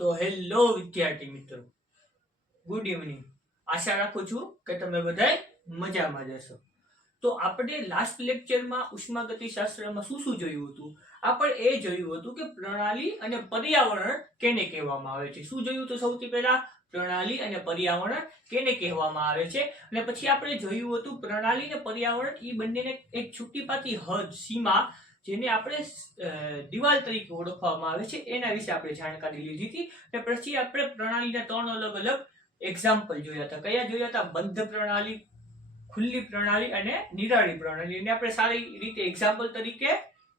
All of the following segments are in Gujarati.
તો હેલો વિદ્યાર્થી મિત્રો, ગુડ ઇવનિંગ. આશા રાખું છું કે તમે બધાય મજામાં જ હશો. તો આપણે લાસ્ટ લેક્ચરમાં ઉષ્માગતિશાસ્ત્રમાં શું જોયું હતું? આપણે એ જોયું હતું કે પ્રણાલી અને પર્યાવરણ કેને કહેવામાં આવે છે. શું જોયું હતું? સૌથી પહેલા પ્રણાલી અને પર્યાવરણ કેને કહેવામાં આવે છે, અને પછી આપણે જોયું હતું પ્રણાલી અને પર્યાવરણ એ બંનેને એક છૂટી પાતી હદ, સીમા, જેને આપણે દિવાલ તરીકે ઓળખવામાં આવે છે, એના વિશે આપણે જાણકારી લીધી હતી. અને પછી આપણે પ્રણાલીના ત્રણ અલગ અલગ એક્ઝામ્પલ જોયા હતા. કયા જોયા હતા? બંધ પ્રણાલી, ખુલ્લી પ્રણાલી અને નિરાળી પ્રણાલી. એને આપણે સારી રીતે એક્ઝામ્પલ તરીકે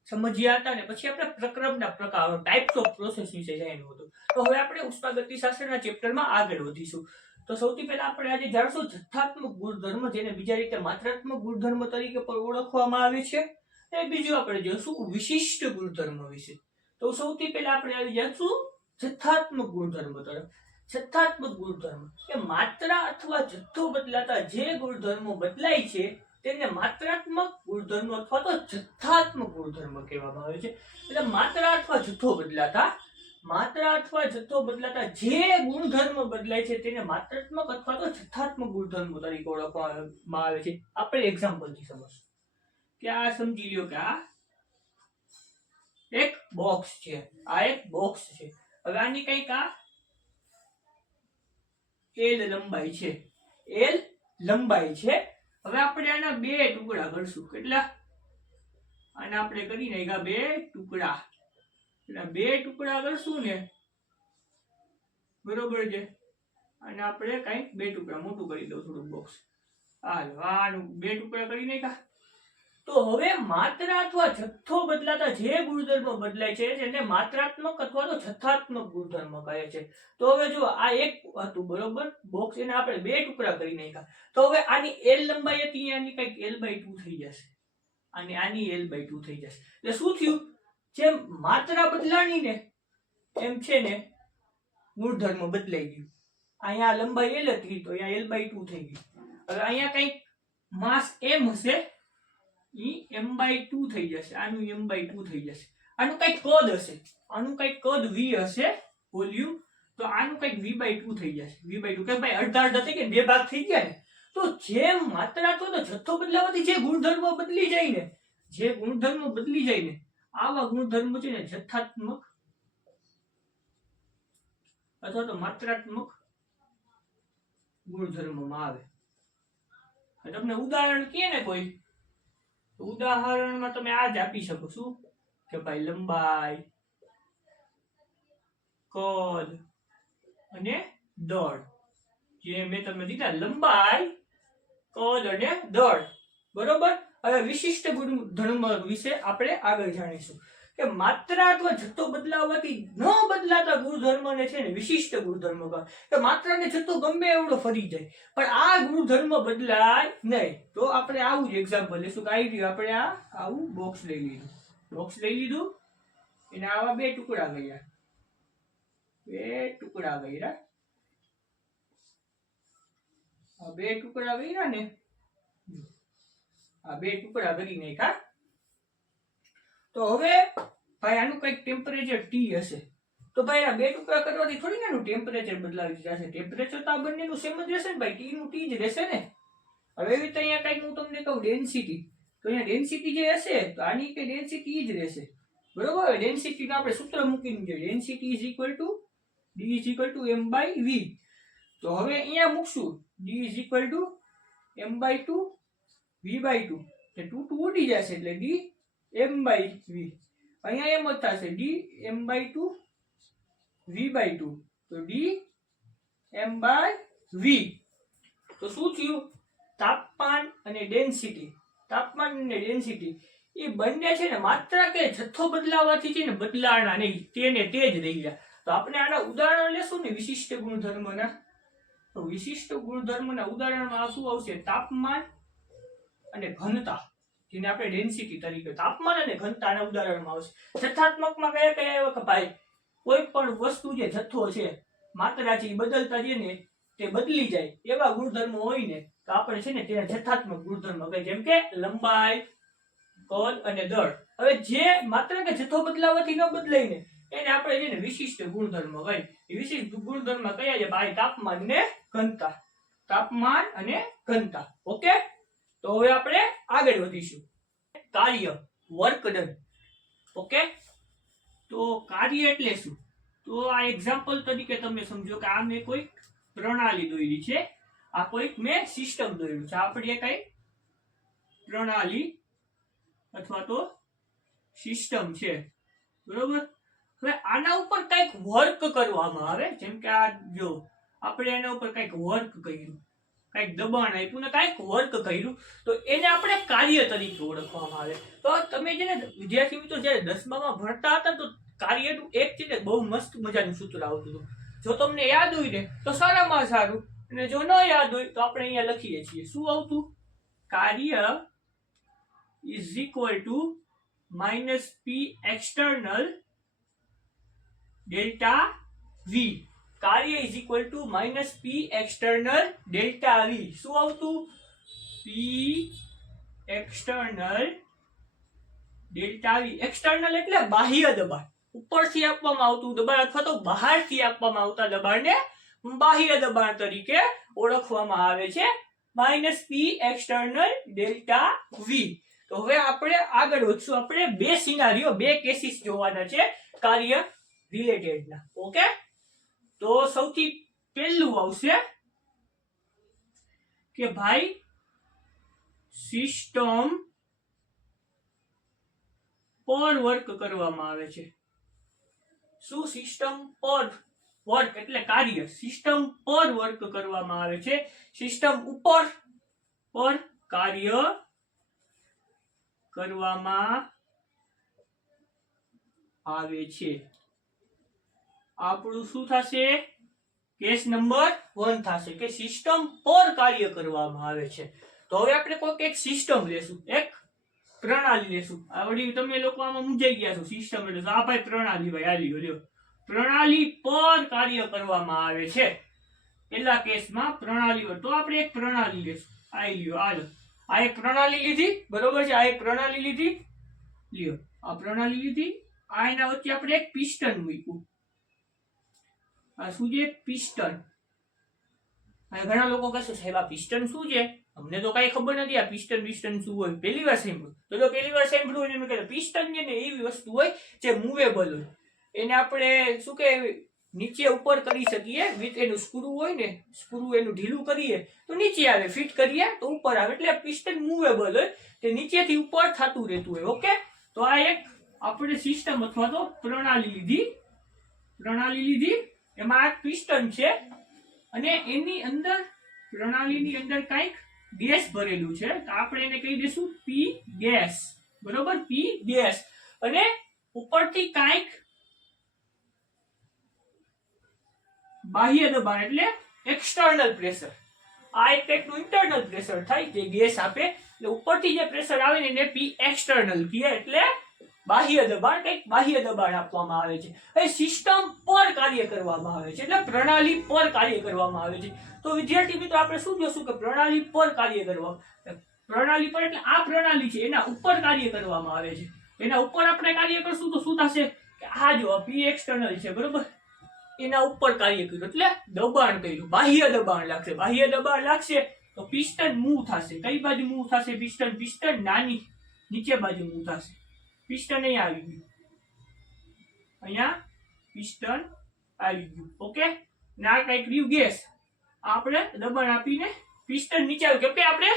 સમજ્યા હતા. અને પછી આપણે પ્રક્રમના પ્રકારો, ટાઇપ્સ ઓફ પ્રોસેસ વિશે જાણ્યું હતું. તો હવે આપણે ઉષ્માગતિશાસ્ત્રના ચેપ્ટરમાં આગળ વધીશું. તો સૌથી પહેલા આપણે આજે જાણશું જથ્થાત્મક ગુણધર્મ, જેને બીજા રીતે માત્રાત્મક ગુણધર્મ તરીકે પણ ઓળખવામાં આવે છે. અને બીજું આપણે જોઈશું વિશિષ્ટ ગુણધર્મ વિશે. તો સૌથી પહેલા આપણે આવી જઈશું જથ્થાત્મક ગુણધર્મ તરફ. જથ્થાત્મક ગુણધર્મ એ માત્રા અથવા જથ્થો બદલાતા જે ગુણધર્મો બદલાય છે તેને માત્રાત્મક ગુણધર્મ અથવા તો જથ્થાત્મક ગુણધર્મ કહેવામાં આવે છે. એટલે માત્રા અથવા જથ્થો બદલાતા જે ગુણધર્મ બદલાય છે તેને માત્રાત્મક અથવા તો જથ્થાત્મક ગુણધર્મ તરીકે ઓળખવામાં આવે છે. આપણે એક્ઝામ્પલથી સમજશું કે આ સમજી લ્યો કે આ એક બોક્સ છે. આ એક બોક્સ છે. હવે આની કઈક આ L લંબાઈ છે. L લંબાઈ છે. હવે આપણે આના બે ટુકડા કરશું. કેટલા? આના આપણે કરી નાખ્યા બે ટુકડા. એટલે બે ટુકડા કરશું ને, બરોબર છે. અને આપણે કઈ બે ટુકડા મોટું કરી દઉં થોડું બોક્સ. આનું બે ટુકડા કરી નાખ્યા. તો હવે માત્રા અથવા જથ્થો બદલાતા જે ગુણધર્મ બદલાય છે તેને માત્રાત્મક અથવા તો જથ્થાત્મક ગુણધર્મ કહે છે. તો હવે જો આ એક હતું, બરોબર, બોક્સ, એને આપણે બે ટુકડા કરી નાખ્યા. તો હવે આની L લંબાઈ હતી, આની કઈક L/2 થઈ જશે. આની L/2 થઈ જશે. એટલે શું થયું? જેમ માત્રા બદલાણી ને એમ છે ને ગુણધર્મ બદલાઈ ગયું. અહીંયા લંબાઈ L હતી તો અહીંયા L/2 થઈ ગયું. હવે અહીંયા કઈક માસ M હશે, M/2 થઈ જશે. આનું M/2 થઈ જશે. આનું કઈક કદ હશે, આનું કઈક કદ V હશે, વોલ્યુમ, તો આનું કઈક V/2 થઈ જશે. V/2 કે ભાઈ અડધા થઈ ગયા, બે ભાગ થઈ ગયા ને. તો જેમ માત્રા તો જથ્થો બદલાવાથી જે ગુણધર્મો બદલી જાય ને, આવા ગુણધર્મો છે ને જથ્થાત્મક અથવા તો માત્રાત્મક ગુણધર્મમાં આવે. તમને ઉદાહરણ કહે ને કોઈ, ઉદાહરણમાં તમે આ જ આપી શકો. શું કે ભાઈ લંબાઈ, કદ અને દળ. જે મેં તમને દીધા લંબાઈ, કદ અને દળ, બરોબર. હવે વિશિષ્ટ ગુણધર્મ વિશે આપણે આગળ જાણીશું કે માત્રા અથવા જથ્થો બદલાવાથી ન બદલાતા ગુણધર્મને છે ને વિશિષ્ટ ગુણધર્મ કહે. કે માત્રા ને જથ્થો ગમે એવડો ફરી જાય પણ આ ગુણધર્મ બદલાય નહીં. તો આપણે આવું જ એક્ઝામ્પલ લેશું કે આવી ગયું. આપણે આવું બોક્સ લઈ લીધું, એને આવા બે ટુકડા કર્યા. આ બે ટુકડા કર્યા ને, આ બે ટુકડા કરી નાખ્યા. તો હવે ભાઈ આનું કઈક ટેમ્પરેચર T હશે. તો ભાઈ આ બે ટુકડા કરવાથી થોડી આનું ટેમ્પરેચર બદલાવી જશે. ટેમ્પરેચર તો આ બંનેનું સેમ જ રહેશે ને ભાઈ, T નું T જ રહેશે ને. હવે એવી રીતે અહીંયા કઈક હું તમને કહું ડેન્સિટી, તો અહીંયા ડેન્સિટી જે હશે તો આની કે ડેન્સિટી જ રહેશે, બરોબર. ડેન્સિટી નું આપણે સૂત્ર મૂકીને જોઈએ, ડેન્સિટી D M/V. તો હવે અહીંયા મૂકશું D M/2 V/2, એટલે 2 ઉડી જશે એટલે D M/V. અહીંયા એમ જ થશે D M/2 V/2, તો D M/V. તો શું થયું? તાપમાન અને ડેન્સિટી એ બંને છે ને માત્રા કે જથ્થો બદલાવાથી છે ને બદલાણા નહીં, તેને તે જ રહી ગયા. તો આપણે આના ઉદાહરણ લેશું ને વિશિષ્ટ ગુણધર્મના. તો વિશિષ્ટ ગુણધર્મના ઉદાહરણમાં શું આવશે? તાપમાન અને ઘનતા, જેને આપણે ડેન્સિટી તરીકે, તાપમાન અને ઘનતાના ઉદાહરણમાં આવશે. જથ્થાત્મકમાં કયા એવા કે ભાઈ કોઈ પણ વસ્તુ જે જથ્થો છે, માત્રા છે, બદલતા જે ને તે બદલી જાય એવા ગુણધર્મો હોય ને તો આપણે છે ને તેને જથ્થાત્મક ગુણધર્મ કહે. જેમ કે લંબાઈ, કદ અને દળ. હવે જે માત્ર કે જથ્થો બદલાવાથી ન બદલાય ને એને આપણે છે ને વિશિષ્ટ ગુણધર્મ કહે. વિશિષ્ટ ગુણધર્મ કયા છે ભાઈ? તાપમાન ને ઘનતા. તાપમાન અને ઘનતા. ઓકે, તો હવે આપણે આગળ વધીશું. કાર્ય, વર્ક ડન. ઓકે, તો કાર્ય એટલે શું? તો આ એક્ઝામ્પલ તરીકે તમે સમજો કે આ મેં કોઈ પ્રણાલી દોરી છે, આ કોઈક મેં સિસ્ટમ દોર્યું છે. આપણે કઈ પ્રણાલી અથવા તો સિસ્ટમ છે, બરોબર. હવે આના ઉપર કઈક વર્ક કરવામાં આવે, જેમ કે આ જો આપણે એના ઉપર કઈક વર્ક કર્યું, કઈક દબાણ આપ્યું ને કઈક વર્ક કર્યું, તો એને આપણે કાર્ય તરીકે ઓળખવામાં આવે. તો તમે છે ને વિદ્યાર્થી મિત્રો જયારે 10મા માં ભણતા હતા તો કાર્યનું એક છે ને બહુ મસ્ત મજાનું સૂત્ર આવતું હતું. જો તમને યાદ હોય ને તો સારામાં સારું, અને જો ન યાદ હોય તો આપણે અહીંયા લખીએ છીએ. શું આવતું? કાર્ય is equal to minus P external delta V. કાર્ય is equal to minus P external delta V. શું આવતું? P external delta V. External એટલે બાહ્ય દબાણ, ઉપરથી આપવામાં આવતું દબાણ અથવા તો બહારથી આપવામાં આવતા દબાણને બાહ્ય દબાણ તરીકે ઓળખવામાં આવે છે. Minus P external delta V. તો હવે આપણે આગળ વધશું. આપણે બે સિનારીઓ, બે કેસીસ જોવાના છે કાર્ય રિલેટેડના. ઓકે, તો સૌથી પહેલું આવશે કે ભાઈ સિસ્ટમ પર વર્ક કરવામાં આવે છે. શું? સિસ્ટમ પર વર્ક એટલે કાર્ય. સિસ્ટમ પર વર્ક કરવામાં આવે છે. સિસ્ટમ ઉપર પર કાર્ય કરવામાં આવે છે. આપણું શું થશે? કેસ નંબર 1 થશે કે સિસ્ટમ પર કાર્ય કરવામાં આવે છે. તો હવે આપણે કોઈક એક સિસ્ટમ લેશું, એક પ્રણાલી લેશું. આવડી તમે લોકો આમાં મૂંઝાઈ ગયા છો. સિસ્ટમ એટલે આ ભાઈ પ્રણાલી, ભાઈ આ લ્યો. પ્રણાલી પર કાર્ય કરવામાં આવે છે. પહેલા કેસમાં પ્રણાલી પર. તો આપણે એક પ્રણાલી લેશું. આ લ્યો, આ એક પ્રણાલી લીધી, બરોબર છે. આ એક પ્રણાલી લીધી, લ્યો આ પ્રણાલી લીધી. આ એના વચ્ચે આપણે એક પિસ્ટન મૂક્યું. આ શું છે? પિસ્ટન. ઘણા લોકો કહેશે સાહેબ આ પિસ્ટન શું છે? અમને તો કઈ ખબર નથી આ પિસ્ટન શું હોય. પહેલી વાર સાંભળ્યું. તો પહેલી વાર સાંભળ્યું એને મેં કહ્યું પિસ્ટન છે ને એવી વસ્તુ હોય જે મૂવેબલ હોય. એને આપણે શું કે નીચે ઉપર કરી શકીએ વિથ એનું સ્ક્રૂ હોય ને, સ્ક્રૂ એનું ઢીલું કરીએ તો નીચે આવે, ફિટ કરીએ તો ઉપર આવે. એટલે પિસ્ટન મૂવેબલ હોય, તે નીચેથી ઉપર થતું રહેતું હોય. ઓકે, તો આ એક આપણે સિસ્ટમ અથવા તો પ્રણાલી લીધી. એમાં આ પિસ્ટન છે અને એની અંદર પ્રણાલીની અંદર કંઈક ગેસ ભરેલું છે. તો આપણે એને કહી દઈશું પી ગેસ, બરોબર. પી ગેસ. અને ઉપરથી કંઈક બાહ્ય દબાણ એટલે એક્સટર્નલ પ્રેશર. આ એક ટાઈપનું ઇન્ટરનલ પ્રેશર થાય જે ગેસ આપે. એટલે ઉપરથી જે પ્રેશર આવે ને એને પી એક્સટર્નલ કહે. એટલે બાહ્ય દબાણ, કંઈક બાહ્ય દબાણ આપવામાં આવે છે. એ સિસ્ટમ પર કાર્ય કરવામાં આવે છે, એટલે પ્રણાલી પર કાર્ય કરવામાં આવે છે. તો વિદ્યાર્થી મિત્રો આપણે શું જોશું કે પ્રણાલી પર કાર્ય કરવા, પ્રણાલી પર એટલે આ પ્રણાલી છે એના ઉપર કાર્ય કરવામાં આવે છે. એના ઉપર આપણે કાર્ય કરશું તો શું થશે કે આ જો પી એક્સટર્નલ છે, બરોબર. એના ઉપર કાર્ય કર્યું એટલે દબાણ કર્યું, બાહ્ય દબાણ લાગશે. બાહ્ય દબાણ લાગશે તો પિસ્ટન મૂવ થશે. કઈ બાજુ મૂવ થશે? પિસ્ટન નાની નીચે બાજુ મૂવ થશે. પિસ્ટન અહીંયા આવી ગયું, અહીંયા પિસ્ટન આવી ગયું. ઓકે, ના કઈક રહ્યું ગેસ. આપણે દબાણ આપીને પિસ્ટન નીચે આવ્યું કેમ કે આપણે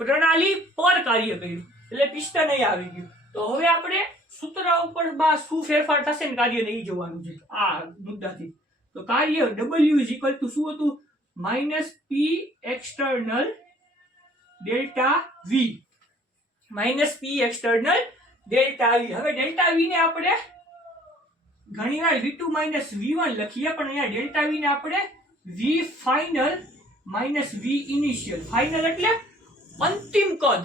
પ્રણાલી પર કાર્ય કર્યું એટલે પિસ્ટન અહીંયા આવી ગયું. તો હવે આપણે સૂત્ર ઉપર શું ફેરફાર થશે ને કાર્ય નહીં જોવાનું છે આ મુદ્દાથી. તો કાર્ય W ઇઝ ઇક્વલ ટુ શું હતું? Minus P external delta V. Minus P external delta V. હવે ડેલ્ટા વી ને આપણે ઘણીવાર V2 માઇનસ V1 લખીએ, પણ અહીંયા ડેલ્ટા વી ને આપણે V final minus V initial. Final એટલે અંતિમ કદ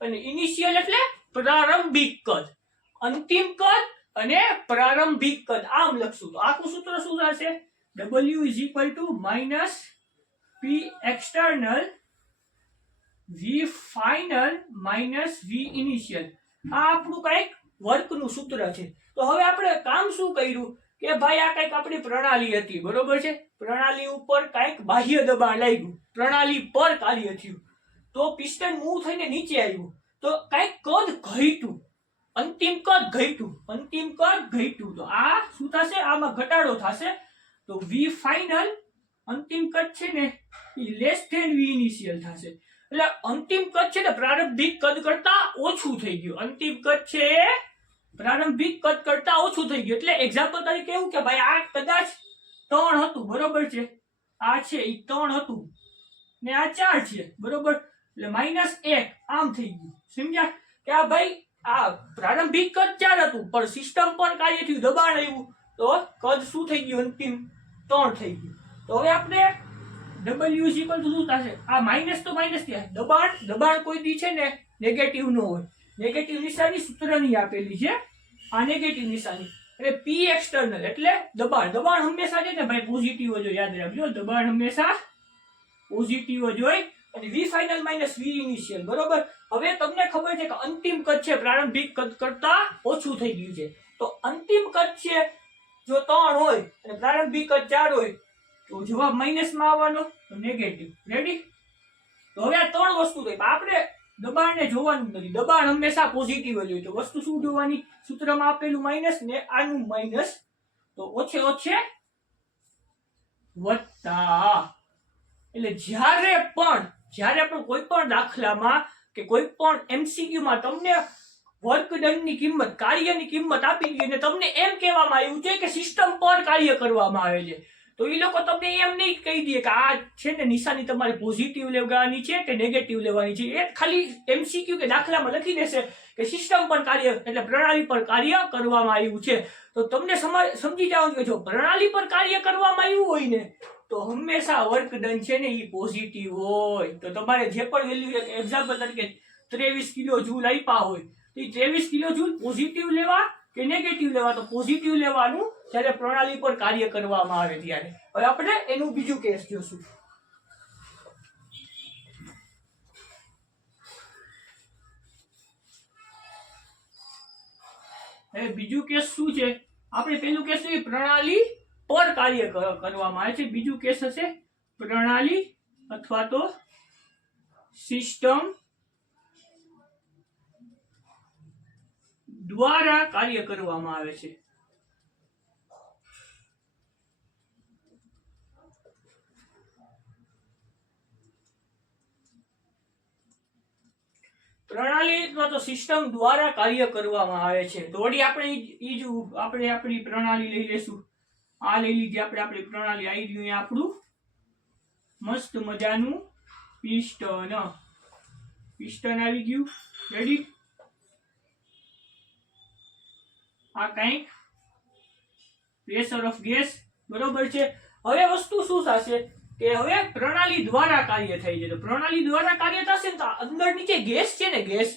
અને ઇનિશિયલ એટલે પ્રારંભિક કદ. અંતિમ કદ અને પ્રારંભિક કદ આમ લખશું. તો આખું સૂત્ર શું થશે? W is equal to minus P external V final minus V initial. આ આપણું કઈક વર્કનું સૂત્ર છે. તો હવે આપણે કામ શું કર્યું કે ભાઈ આ કઈક આપણી પ્રણાલી હતી, બરોબર છે, પ્રણાલી ઉપર કઈક બાહ્ય દબાણ લાગ્યું, પ્રણાલી પર કાર્ય થયું, તો પિસ્ટન મૂવ થઈને નીચે આવ્યું, તો કઈક કદ ઘટ્યું, અંતિમ કદ ઘટ્યું, તો આ શું થશે, આમાં ઘટાડો થશે, તો વી ફાઇનલ અંતિમ કદ છે ને એ લેસ ધેન વી ઇનિશિયલ થશે. એટલે અંતિમ કદ છે ને પ્રારંભિક કદ કરતા ઓછું થઈ ગયું, અંતિમ કદ છે પ્રારંભિક કદ કરતા ઓછું થઈ ગયું. એટલે એક્ઝામ્પલ તરીકે એવું કે ભાઈ આ કદાચ 3 હતું, બરોબર છે, આ છે એ 3 હતું ને આ 4 છે, બરોબર, એટલે -1 આમ થઈ ગયું. સમજ્યા કે આ ભાઈ આ પ્રારંભિક કદ 4 હતું પણ સિસ્ટમ પર કાર્ય થયું, દબાણ આવ્યું, તો કદ શું થઈ ગયું, અંતિમ 3 થઈ ગયું. તો હવે આપણે W ઇઝ ઇક્વલ ટુ શું થશે, આ માઇનસ તો માઇનસ થયા, દબાણ કોઈ દી છે ને નેગેટિવ ન હોય, નેગેટિવ નિશાની સૂત્રની આપેલી છે, આ નેગેટિવ નિશાની, એટલે P એક્સટર્નલ એટલે દબાણ હંમેશા છે ને ભાઈ પોઝિટિવ જ હોય, યાદ રાખજો, દબાણ હંમેશા પોઝિટિવ જ હોય, અને V final minus V initial, બરોબર. હવે તમને ખબર છે કે અંતિમ કદ છે પ્રારંભિક કદ કરતા ઓછું થઈ ગયું છે, તો અંતિમ કદ છે જો 3 હોય અને પ્રારંભિક કદ 4 હોય તો જવાબ માઇનસ માં આવવાનો, તો નેગેટિવ. રેડી? તો હવે આ 3 વસ્તુ થઈ, આપણે દબાણને જોવાનું નથી, દબાણ હંમેશા પોઝિટિવ જ હોય, તો વસ્તુ શું જોવાની, સૂત્રમાં આપેલું માઇનસ ને આનું માઇનસ, તો ઓછે વત્તા. એટલે જ્યારે પણ કોઈ પણ દાખલામાં કે કોઈ પણ MCQ માં તમને વર્ક ડન ની કિંમત, કાર્યની કિંમત આપી ગઈ અને તમને એમ કહેવામાં આવ્યું છે કે સિસ્ટમ પર કાર્ય કરવામાં આવે છે, તો એ લોકો તમને એમ નહીં કહી દે કે આ છે ને નિશાની તમારે પોઝિટિવ લેવાની છે કે નેગેટિવ લેવાની છે, એ ખાલી MCQ કે દાખલામાં લખી દેશે કે સિસ્ટમ પર કાર્ય એટલે પ્રણાલી પર કાર્ય કરવામાં આવ્યું છે. તો તમને સમજી જવાનું કે જો પ્રણાલી પર કાર્ય કરવામાં આવ્યું હોય ને તો હંમેશા વર્ક ડન છે ને એ પોઝિટિવ હોય. તો તમારે જે પણ વેલ્યુ, એક્ઝામ્પલ તરીકે 23 કિલો જૂલ આપ્યા હોય તો 23 કિલો જૂલ પોઝિટિવ લેવા કે નેગેટિવ લેવા, તો પોઝિટિવ લેવાનું જ્યારે પ્રણાલી પર કાર્ય કરવામાં આવે ત્યારે. હવે આપણે એનું બીજું કેસ જોશું. હવે બીજું કેસ શું છે, આપણે પેલું કેસ છે પ્રણાલી પર કાર્ય કરવામાં આવે છે, બીજું કેસ હશે પ્રણાલી અથવા તો સિસ્ટમ દ્વારા કાર્ય કરવામાં આવે છે. પ્રણાલી અથવા તો સિસ્ટમ દ્વારા કાર્ય કરવામાં આવે છે. તો વળી આપણે આપણી પ્રણાલી લઈ લેશું, આ લઈ લીધી આપણે આપણી પ્રણાલી, આવી ગયું આપણું મસ્ત મજાનું પિસ્ટન આવી ગયું. રેડી? આ કંઈક પ્રેશર ઓફ ગેસ, બરોબર છે. હવે વસ્તુ શું થશે કે હવે પ્રણાલી દ્વારા કાર્ય થઈ છે, તો પ્રણાલી દ્વારા કાર્ય થશે ને તો અંદર નીચે ગેસ છે ને, ગેસ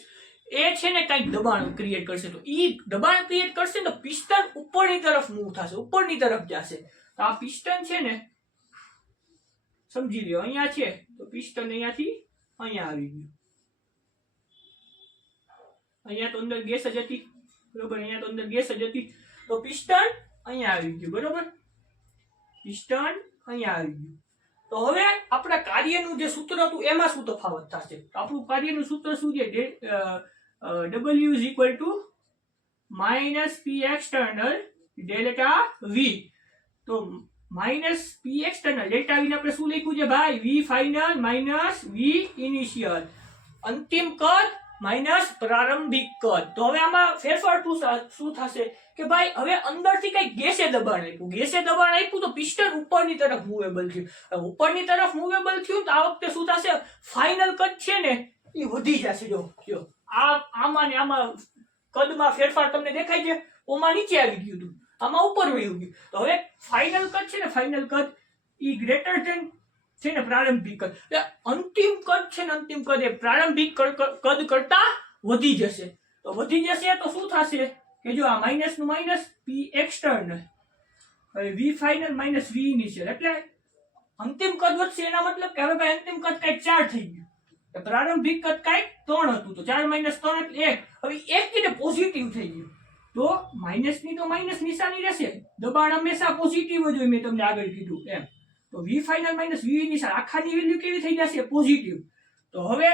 એ છે ને કંઈક દબાણ ક્રિએટ કરશે, તો એ દબાણ ક્રિએટ કરશે ને તો પિસ્ટન ઉપરની તરફ મૂવ થશે, ઉપરની તરફ જશે. તો આ પિસ્ટન છે ને, સમજી લ્યો અહીંયા છે તો પિસ્ટન અહીંયાથી અહીંયા આવી ગયું, અહીંયા તો અંદર ગેસ જ હતી, બરોબર, અહીંયા તો અંદર ગેસ જ હતી, તો પિસ્ટન અહીંયા આવી ગયું, બરોબર, પિસ્ટન અહીંયા આવી ગયું. તો હવે આપણા કાર્યનું જે સૂત્ર હતું એમાં શું તફાવત થશે, તો આપણું કાર્યનું સૂત્ર શું છે, W is equal to minus P external delta V. તો minus P external delta V ને આપણે શું લખ્યું છે ભાઈ, V final minus V initial, અંતિમ કદ માઇનસ પ્રારંભિક કદ. તો હવે આમાં ફેરફાર શું થશે કે ભાઈ હવે અંદરથી કઈ ગેસે દબાણ આપ્યું, તો પિસ્ટન ઉપરની તરફ મૂવેબલ થયું, ઉપરની તરફ મૂવેબલ થયું તો આ વખતે શું થશે, ફાઇનલ કદ છે ને એ વધી જશે. જો આમાં ને આમાં કદમાં ફેરફાર તમને દેખાય છે, ઓમાં નીચે આવી ગયું હતું, આમાં ઉપર વયું ગયું. તો હવે ફાઇનલ કદ છે ને, ફાઇનલ કદ ઈ ગ્રેટર ધેન છે ને પ્રારંભિક કદ, એટલે અંતિમ કદ છે ને, અંતિમ કદ એ પ્રારંભિક કદ કરતા વધી જશે. તો વધી જશે તો શું થશે કે જો આ માઇનસ નું માઇનસ P external, હવે V final minus V initial, એટલે અંતિમ કદ વધશે, એના મતલબ કે હવે ભાઈ અંતિમ કદ કઈક 4 થઈ ગયું, પ્રારંભિક કદ કઈક 3 હતું, તો 4 - 3 એટલે 1, હવે 1 એટલે પોઝિટિવ થઈ ગયું, તો માઇનસની તો માઇનસ નિશાની રહેશે, દબાણ હંમેશા પોઝિટિવ જ હોય, મેં તમને આગળ કીધું એમ. તો V final minus V initial આખાની વેલ્યુ કેવી થઈ જશે? પોઝિટિવ. તો હવે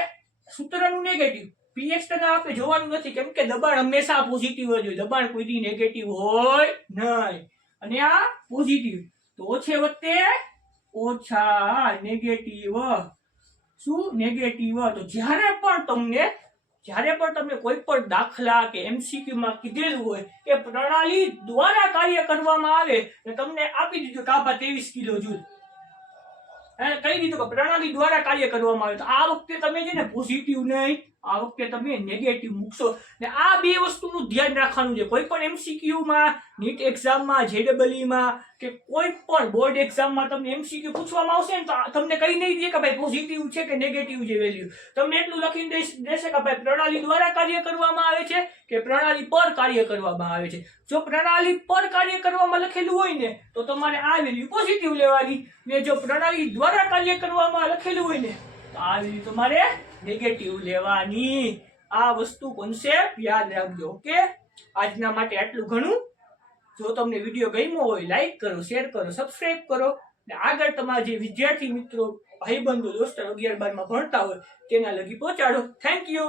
સૂત્રનું નેગેટિવ, પીએક્સ તને આપણે જોવાનું નથી, કેમ કે દબાણ હંમેશા પોઝિટિવ જ હોય, દબાણ કોઈ દી નેગેટિવ હોય નહીં. અને આ પોઝિટિવ, તો ઓછે વત્તે ઓછા, નેગેટિવ. શું? નેગેટિવ. તો જ્યારે પણ તમને કોઈ પણ દાખલા કે એમસીક્યુ માં કીધેલું હોય કે પ્રણાલી દ્વારા કાર્ય કરવામાં આવે, ને તમને આપી દીધું કે આ 23 કિલો જૂલ, કહી દીધું કે પ્રણાલી દ્વારા કાર્ય કરવામાં આવે, તો આ વખતે તમે છે ને પોઝિટિવ નહીં, આ વખતે તમે નેગેટિવ મૂકશો. ને આ બે વસ્તુનું ધ્યાન રાખવાનું છે. કોઈ પણ એમસીક્યુ માં, નીટ એક્ઝામમાં, જેડબલઈ માં કે કોઈ પણ બોર્ડ એક્ઝામમાં તમને એમસીક્યુ પૂછવામાં આવશે ને, તો તમને કહી નહીં દે કે ભાઈ પોઝિટિવ છે કે નેગેટિવ છે વેલ્યુ. તમને એટલું લખીને દેશે કે ભાઈ પ્રણાલી દ્વારા કાર્ય કરવામાં આવે છે કે પ્રણાલી પર કાર્ય કરવામાં આવે છે. જો પ્રણાલી પર કાર્ય કરવામાં લખેલું હોય ને, તો તમારે આ વેલ્યુ પોઝિટિવ લેવાની, ને જો પ્રણાલી દ્વારા કાર્ય કરવામાં લખેલું હોય ને, તો આ વેલ્યુ તમારે નેગેટિવ લેવાની. આ વસ્તુ કોન્સેપ્ટ યાદ રાખજો. ઓકે, આજના માટે આટલું ઘણું. જો તમને વિડીયો ગમ્યો હોય, લાઈક કરો, શેર કરો, સબસ્ક્રાઇબ કરો, ને આગળ તમારા જે વિદ્યાર્થી મિત્રો, ભાઈબંધો, દોસ્તો 11-12 માં ભણતા હોય તેના લગી પહોંચાડો. Thank you.